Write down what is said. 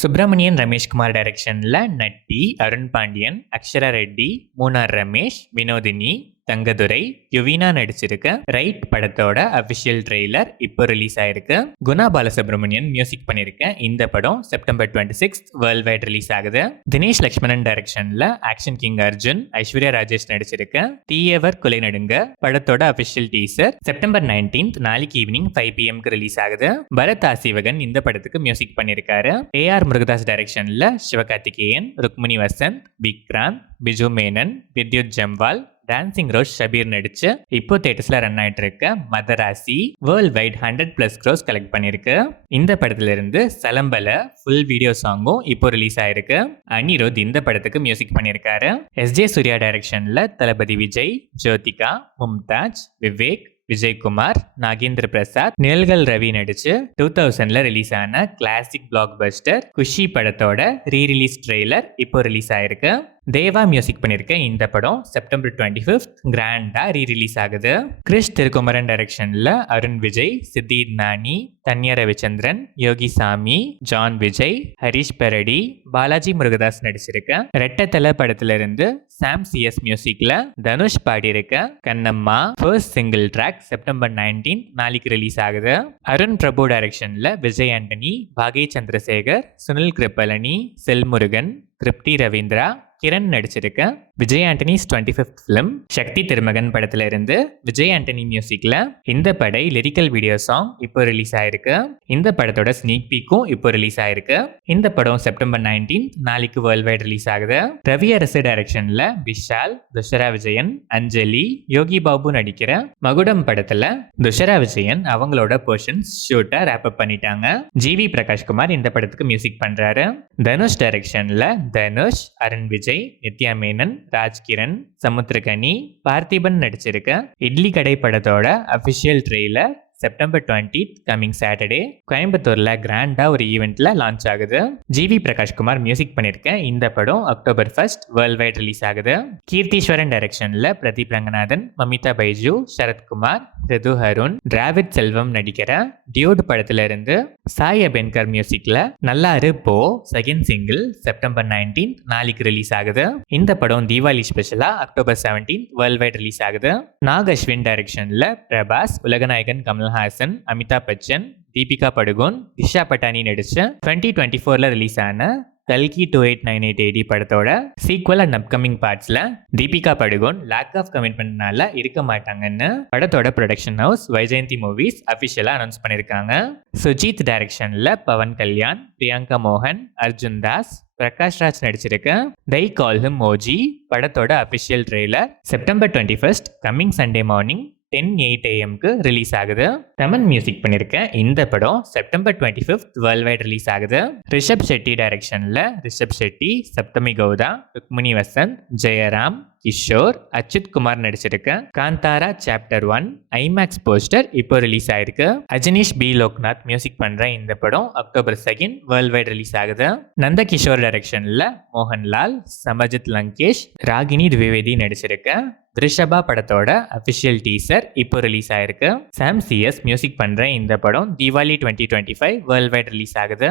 சுப்பிரமணியன் ரமேஷ்குமார் டைரக்ஷன்ல நட்டி, அருண் பாண்டியன், அக்ஷரா ரெட்டி, மூனார் ரமேஷ், வினோதினி, தங்கதுரை, யுவீனா நடிச்சிருக்க ரைட் படத்தோட official trailer இப்போ ரிலீஸ் ஆயிருக்கு. குணா பாலசுப்ரமணியன் மியூசிக் பண்ணிருக்க இந்த படம் செப்டம்பர் 26 வேர்ல்ட் வைட் ரிலீஸ் ஆகுது. தினேஷ் லட்சுமணன் டைரக்ஷன்ல ஆக்ஷன் கிங் அர்ஜுன், ஐஸ்வர்யா ராஜேஷ் நடிச்சிருக்க தீயவர் கொலை நடுங்க படத்தோட அபிஷியல் டீசர் செப்டம்பர் 19 நாளைக்கு ஈவினிங் 5 PM ரிலீஸ் ஆகுது. பரத் ஆசிவகன் இந்த படத்துக்கு மியூசிக் பண்ணிருக்காரு. AR முருகதாஸ் டைரக்ஷன்ல சிவகார்த்திகேயன், ருக்மிணி வசந்த், விக்ராந்த், பிஜு மேனன், வித்யுத் ஜம்வால், டான்சிங் ரோஸ் ஷபீர் நடிச்சு இப்போ தியேட்டர்ஸ்ல ரன் ஆயிட்டு இருக்க Madrasi world wide 100+ crores collect பண்ணிருக்கு. இந்த படத்துல இருந்து சலம்பல ஃபுல் வீடியோ சாங்கும் இப்போ ரிலீஸ் ஆயிருக்கு. அனிருத் இந்த படத்துக்கு மியூசிக் பண்ணிருக்காரு. SJ சூர்யா டைரக்ஷன்ல தளபதி விஜய், ஜோதிகா, மும்தாஜ், விவேக், விஜய்குமார், நாகேந்திர பிரசாத், நிழல்கள் ரவி நடிச்சு 2000ல ரிலீஸ் ஆன கிளாசிக் பிளாக் பஸ்டர் குஷி படத்தோட ரீ-ரிலீஸ் ட்ரெய்லர் இப்போ ரிலீஸ் ஆயிருக்கு. தேவா மியூசிக் பண்ணிருக்க இந்த படம் செப்டம்பர் 25 கிராண்டா ரீ-ரிலீஸ் ஆகுது. கிறிஷ் திருக்குமரன் டைரக்ஷன்ல அருண் விஜய், சித்தித் நானி, தன்யா ரவிச்சந்திரன், யோகி சாமி, ஜான் விஜய், ஹரிஷ் பெரடி, பாலாஜி முருகதாஸ் நடிச்சிருக்க ரெட்டத்தல படத்துல இருந்து சாம் CS மியூசிக்ல தனுஷ் பாடியிருக்க Kannamma first single track September 19 நாளைக்கு ரிலீஸ் ஆகுது. அருண் பிரபு டைரக்ஷன்ல விஜய் ஆண்டனி, பாகை சந்திரசேகர், சுனில் கிருப்பலனி, செல்முருகன், திருப்தி ரவீந்திரா, கிரண் நடிச்சிருக்க விஜய் ஆண்டனிஸ் 25th ஃபிலிம் சக்தி திருமகன் படத்துல இருந்து விஜய் ஆண்டனி மியூசிக்ல இந்த படை லிரிக்கல் வீடியோ சாங் இப்போ ரிலீஸ் ஆயிருக்கு. இந்த படத்தோட ஸ்னீக் பீக்கும் இப்போ ரிலீஸ் ஆயிருக்கு. இந்த படம் செப்டம்பர் 19 நாளைக்கு வேர்ல்ட் வைட் ரிலீஸ் ஆகுது. ரவி அரசு டைரக்ஷன்ல விஷால், துஷரா விஜயன், அஞ்சலி, யோகி பாபு நடிக்கிற மகுடம் படத்துல துஷரா விஜயன் அவங்களோட போர்ஷன்ஸ் ஷூட்டை ரேப் அப் பண்ணிட்டாங்க. GV பிரகாஷ்குமார் இந்த படத்துக்கு மியூசிக் பண்றாரு. தனுஷ் டைரக்ஷன்ல தனுஷ், அருண் விஜய், நித்யா மேனன், ராஜ்கிரண், சமுத்திரகனி, பார்த்திபன் நடிச்சிருக்க இட்லி கடை படத்தோட official trailer September 20 coming Saturday கோயம்புத்தூர்ல கிராண்டா ஒரு ஈவெண்ட்ல லான்ச் ஆகுது. GV பிரகாஷ்குமார் மியூசிக் பண்ணிருக்க இந்த படம் அக்டோபர் 1 வேர்ல்ட் வைட் ரிலீஸ் ஆகுது. கீர்த்தீஸ்வரன் டைரக்ஷன்ல பிரதீப் ரங்கநாதன், மமிதா பைஜு, சரத்குமார், ரிது அருண், டிராவிட் செல்வம் நடிக்கிற டியூட் படத்துல இருந்து சாய் அபென்கர் மியூசிக்ல நல்லாரு போ செகண்ட் சிங்கிள் செப்டம்பர் 19 நாளைக்கு ரிலீஸ் ஆகுது. இந்த படம் தீபாவளி ஸ்பெஷலா அக்டோபர் 17 வேர்ல்ட் வைட் ரிலீஸ் ஆகுது. நாக் அஸ்வின் டைரக்ஷன்ல பிரபாஸ், உலகநாயகன் கமல்ஹாசன், அமிதாப் பச்சன், தீபிகா படுகோன், திஷா பட்டானி நடிச்ச 2024ல ரிலீஸ் ஆன கல்கி 2898 AD படத்தோட சீக்வல் அண்ட் அப்கமிங் பார்ட்ஸ்ல தீபிகா படுகோன் லேக் ஆஃப் கமிட்மெண்ட்னால இருக்க மாட்டாங்கன்னு படத்தோட ப்ரொடக்ஷன் ஹவுஸ் வைஜெயந்தி மூவிஸ் அபிஷியலா அனௌன்ஸ் பண்ணிருக்காங்க. சுஜித் டைரக்ஷன்ல பவன் கல்யாண், பிரியங்கா மோகன், அர்ஜுன் தாஸ், பிரகாஷ் ராஜ் நடிச்சிருக்க தை கால் ஹிம் ஓஜி படத்தோட official trailer September 21 coming Sunday morning 10:08 AM release ஆகுது. தமன் மியூசிக் பண்ணிருக்க இந்த படம் செப்டம்பர் 25 வேர்ல்ட் வைட் ரிலீஸ் ஆகுது. ரிஷப் ஷெட்டி டைரக்ஷன்ல ரிஷப் ஷெட்டி, சப்தமி கவுதா, ருக்மிணி வசந்த், ஜெயராம், கிஷோர், அச்சுத் குமார் நடிச்சிருக்க காந்தாரா சாப்டர் 1 ஐமேக்ஸ் போஸ்டர் இப்போ ரிலீஸ் ஆயிருக்கு. அஜனீஷ் B லோக்நாத் மியூசிக் பண்ற இந்த படம் அக்டோபர் 2 வேர்ல்ட் வைட் ரிலீஸ் ஆகுது. நந்த கிஷோர் டைரக்ஷன்ல மோகன்லால், சமஜித் லங்கேஷ், ராகினி திவிவேதி நடிச்சிருக்க ரிஷபா படத்தோட அபிஷியல் டீசர் இப்போ ரிலீஸ் ஆயிருக்கு. சாம் CS மியூசிக் பண்ற இந்த படம் தீபாவளி 2025 வேர்ல்ட் வைட் ரிலீஸ் ஆகுது.